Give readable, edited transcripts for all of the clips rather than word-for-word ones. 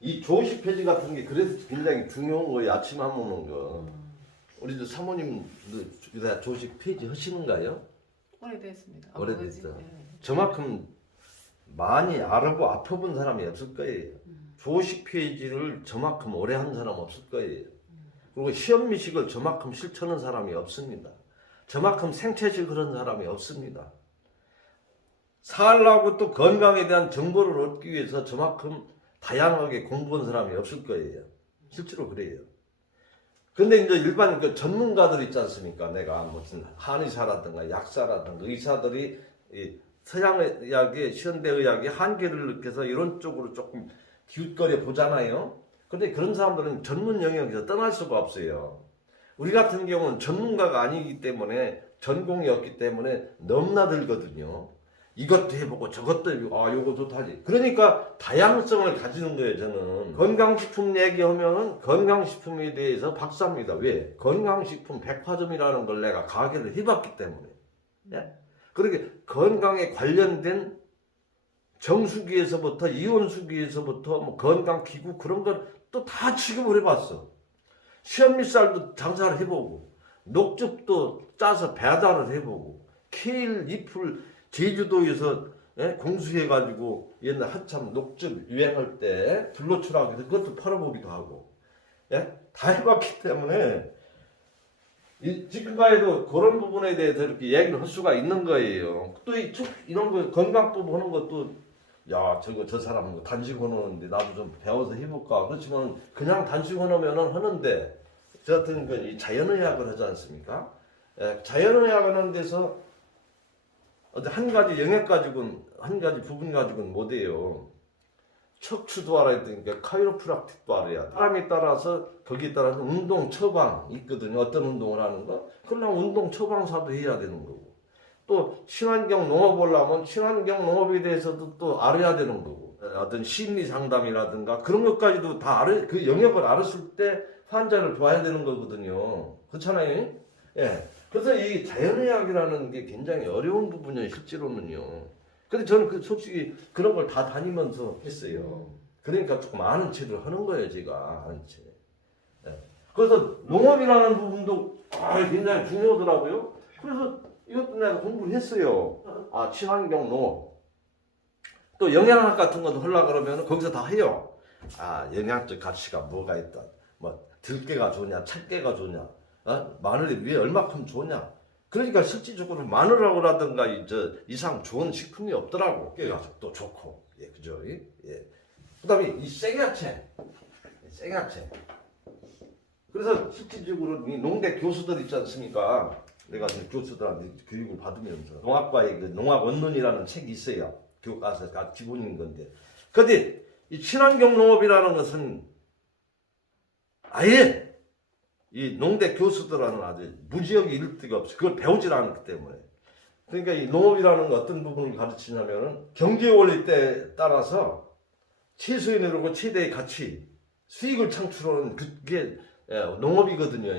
이 조식 폐지 같은 게 그래서 굉장히 중요한 거예요. 아침 안 먹는 거. 우리도 사모님도 다 조식 폐지 하시는가요? 오래됐습니다. 오래됐죠. 아버지, 저만큼 많이 알아보 아파본 사람이 없을 거예요. 조식 폐지를 저만큼 오래 한 사람 없을 거예요. 그리고 시험미식을 저만큼 실천한 사람이 없습니다. 저만큼 생채식 그런 사람이 없습니다. 살라고 또 건강에 대한 정보를 얻기 위해서 저만큼 다양하게 공부한 사람이 없을 거예요. 실제로 그래요. 근데 이제 일반 그 전문가들 있지 않습니까? 내가 무슨 한의사라든가 약사라든가 의사들이 이 서양의학의 현대의학의 한계를 느껴서 이런 쪽으로 조금 기웃거려 보잖아요. 근데 그런 사람들은 전문 영역에서 떠날 수가 없어요. 우리 같은 경우는 전문가가 아니기 때문에 전공이 없기 때문에 너무나 들거든요. 이것도 해보고 저것도 해보고 요거 좋다지. 그러니까 다양성을 가지는 거예요. 저는 건강식품 얘기하면은 건강식품에 대해서 박사입니다. 왜? 건강식품 백화점이라는 걸 내가 가게를 해봤기 때문에. 예? 그렇게 건강에 관련된 정수기에서부터 이온수기에서부터 뭐 건강기구 그런 걸 또 다 취급을 해봤어. 시험미쌀도 장사를 해보고 녹즙도 짜서 배달을 해보고 케일 잎을 제주도에서 공수해가지고 옛날 한참 녹즙 유행할 때 불로초라고 해서 그것도 팔아보기도 하고 다 해봤기 때문에 지금까지도 그런 부분에 대해서 이렇게 얘기를 할 수가 있는 거예요. 또 이런 거 건강법 하는 것도 야 저 사람은 단식원 하는데 나도 좀 배워서 해볼까. 그렇지만 그냥 단식원 하면은 하는데 저 같은 건 이 자연의학을 하지 않습니까? 자연의학 하는 데서 한 가지 영역 가지고는 한 가지 부분 가지고는 못해요. 척추도 알아야 되니까 카이로프락틱도 알아야 돼. 사람에 따라서 거기에 따라서 운동 처방 있거든요. 어떤 운동을 하는 거. 그러려면 운동 처방사도 해야 되는 거고. 또 친환경 농업을 하면 친환경 농업에 대해서도 또 알아야 되는 거고. 어떤 심리 상담이라든가 그런 것까지도 다 그 영역을 알았을 때 환자를 봐야 되는 거거든요. 그렇잖아요. 예. 그래서 이 자연의학이라는 게 굉장히 어려운 부분이에요. 실제로는요. 근데 저는 솔직히 그런 걸 다 다니면서 했어요. 그러니까 조금 아는 체를 하는 거예요, 제가. 아는 채. 예. 그래서 농업이라는 부분도 굉장히 중요하더라고요. 그래서 이것도 내가 공부를 했어요. 친환경 농업. 또 영양학 같은 것도 하려고 그러면 거기서 다 해요. 영양적 가치가 뭐가 있다. 뭐, 들깨가 좋냐, 참깨가 좋냐, 마늘이 왜 얼마큼 좋냐. 그러니까 실질적으로 마늘하고라든가 이상 좋은 식품이 없더라고. 깨가 또 좋고, 그죠? 그다음에 이 생야채. 그래서 실질적으로 이 농대 교수들 있지 않습니까? 내가 교수들한테 교육을 받으면서 농학과의 그 농학 원론이라는 책이 있어요. 교과서 기본인 건데. 근데 이 친환경 농업이라는 것은 아예 이 농대 교수들은 아주 무지하게 이를 데가 없어. 그걸 배우질 않기 때문에. 그러니까 이 농업이라는 거 어떤 부분을 가르치냐면은 경제 원리 때 따라서 최소의 노력과 최대의 가치, 수익을 창출하는 그게 농업이거든요.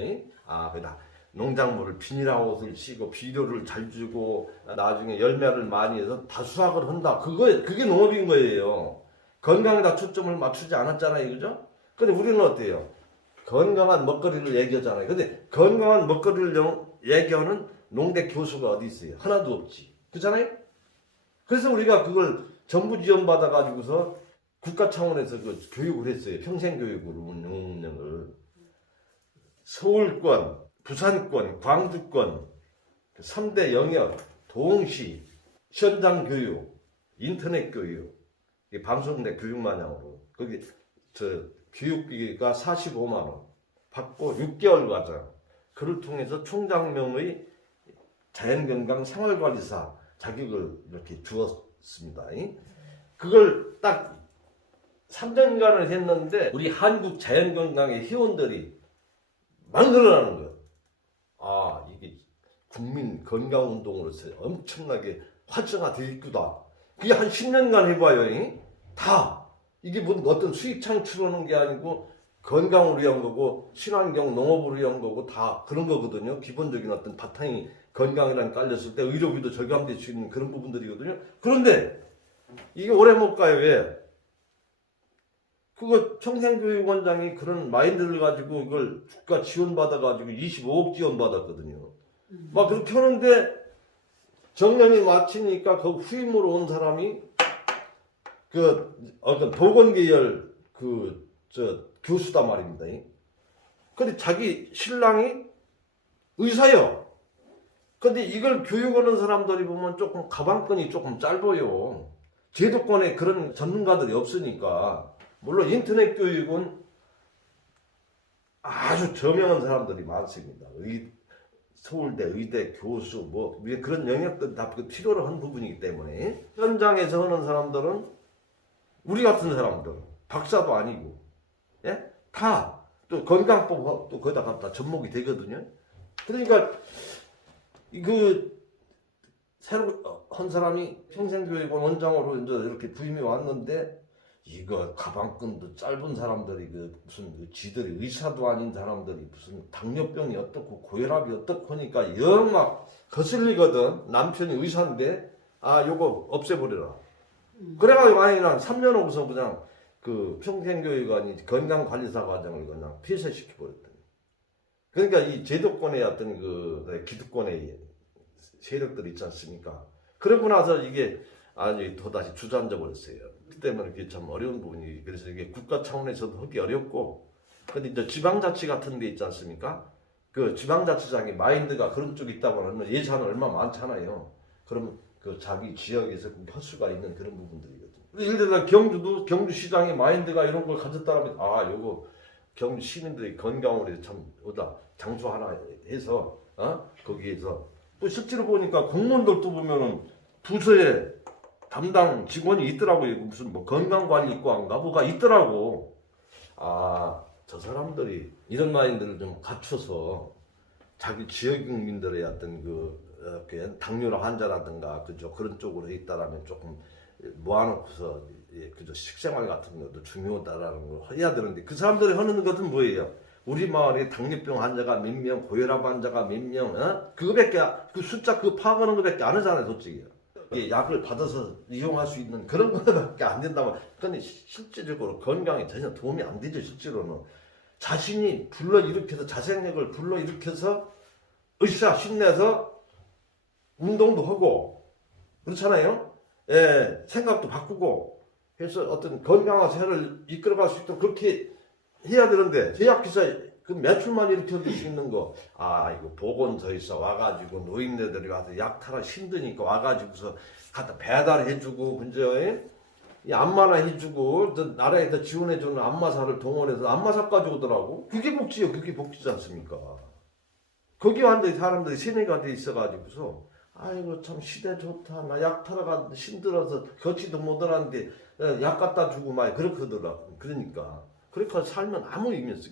그다 농작물을 비닐하우스를 씌고 비료를 잘 주고 나중에 열매를 많이 해서 다수확을 한다. 그게 농업인 거예요. 건강에다 초점을 맞추지 않았잖아요, 그죠? 근데 우리는 어때요? 건강한 먹거리를 얘기하잖아요. 근데 건강한 먹거리를 얘기하는 농대 교수가 어디 있어요? 하나도 없지. 그렇잖아요? 그래서 우리가 그걸 정부 지원 받아가지고서 국가 차원에서 그 교육을 했어요. 평생교육으로 운영을. 서울권, 부산권, 광주권, 3대 영역, 동시, 현장 교육, 인터넷 교육, 방송대 교육 마냥으로. 거기 교육비가 45만 원 받고 6개월 과정. 그를 통해서 총장명의 자연건강 생활관리사 자격을 이렇게 주었습니다. 그걸 딱 3년간을 했는데 우리 한국 자연건강의 회원들이 막 늘어나는 거예요. 이게 국민 건강운동으로서 엄청나게 활성화되어 있구나. 그게 한 10년간 해봐요. 다 이게 뭐 어떤 수익 창출하는 게 아니고 건강을 위한 거고 친환경 농업을 위한 거고 다 그런 거거든요. 기본적인 어떤 바탕이 건강이랑 깔렸을 때 의료비도 절감될 수 있는 그런 부분들이거든요. 그런데 이게 오래 못 가요. 왜? 그거 평생교육원장이 그런 마인드를 가지고 이걸 국가 지원받아가지고 25억 지원받았거든요. 막 그렇게 하는데 정년이 마치니까 그 후임으로 온 사람이 그 어떤 보건계열 교수다 말입니다. 근데 자기 신랑이 의사요. 근데 이걸 교육하는 사람들이 보면 조금 가방끈이 조금 짧아요. 제도권에 그런 전문가들이 없으니까. 물론 인터넷 교육은 아주 저명한 사람들이 많습니다. 서울대, 의대, 교수, 뭐 그런 영역들 다 필요로 한 부분이기 때문에 현장에서 하는 사람들은 우리 같은 사람들, 박사도 아니고, 예? 다 또 건강법 또 거기다 갖다 접목이 되거든요. 그러니까 새로 한 사람이 평생교육원 원장으로 이제 이렇게 부임이 왔는데 이거 가방끈도 짧은 사람들이 무슨 지들이 의사도 아닌 사람들이 무슨 당뇨병이 어떻고 고혈압이 어떻고 하니까 영 막 거슬리거든. 남편이 의사인데 요거 없애버려라. 그래가지고 난 3년 후서 그냥 그 평생교육원이 건강관리사 과정을 그냥 폐쇄시켜버렸더니. 그러니까 이 제도권의 어떤 기득권의 세력들이 있지 않습니까? 그러고 나서 이게 또다시 주저앉아 버렸어요. 그 때문에 이게 참 어려운 부분이. 그래서 이게 국가 차원에서도 하기 어렵고, 근데 이제 지방자치 같은 데 있지 않습니까? 그 지방자치장이 마인드가 그런 쪽에 있다고 하면 예산은 얼마 많잖아요. 그러면 그 자기 지역에서 할 수가 있는 그런 부분들이거든요. 예를 들어 경주시장의 마인드가 이런 걸 가졌다면 요거 경주 시민들이 건강으로 해서 참 장소 하나 해서 거기에서 또 실제로 보니까 공무원들도 보면은 부서에 담당 직원이 있더라고요. 무슨 뭐 건강관리과인가 뭐가 있더라고. 저 사람들이 이런 마인드를 좀 갖춰서 자기 지역 국민들의 어떤 당뇨 환자라든가 그런 쪽으로 있다라면 조금 모아놓고서 식생활 같은 것도 중요하다라는 걸 해야 되는데 그 사람들이 하는 것은 뭐예요? 우리 마을에 당뇨병 환자가 몇 명, 고혈압 환자가 몇 명, 그 숫자 파악하는 것밖에 안 하잖아요, 솔직히. 약을 받아서 이용할 수 있는 그런 것밖에 안 된다고. 근데 실제적으로 건강에 전혀 도움이 안 되죠, 실제로는. 자신이 불러일으켜서 자생력을 불러일으켜서 으쌰 신내서 운동도 하고 그렇잖아요. 예, 생각도 바꾸고 해서 어떤 건강한 생활을 이끌어갈 수 있도록 그렇게 해야 되는데 제약회사 그 매출만 일으켜 줄 수 있는 거 이거 보건소에서 와가지고 노인네들이 와서 약 타라 힘드니까 와가지고서 갖다 배달해주고 근처에 안마나 해주고 나라에서 지원해주는 안마사를 동원해서 안마사 가져오더라고. 그게 복지요. 그게 복지지 않습니까? 거기 완전히 사람들이 세뇌가 돼 있어가지고서 아이고 참 시대 좋다. 나 약 타러 갔는데 힘들어서 걷지도 못하는데 약 갖다 주고 막 그렇게 하더라고. 그러니까 살면 아무 의미 없어.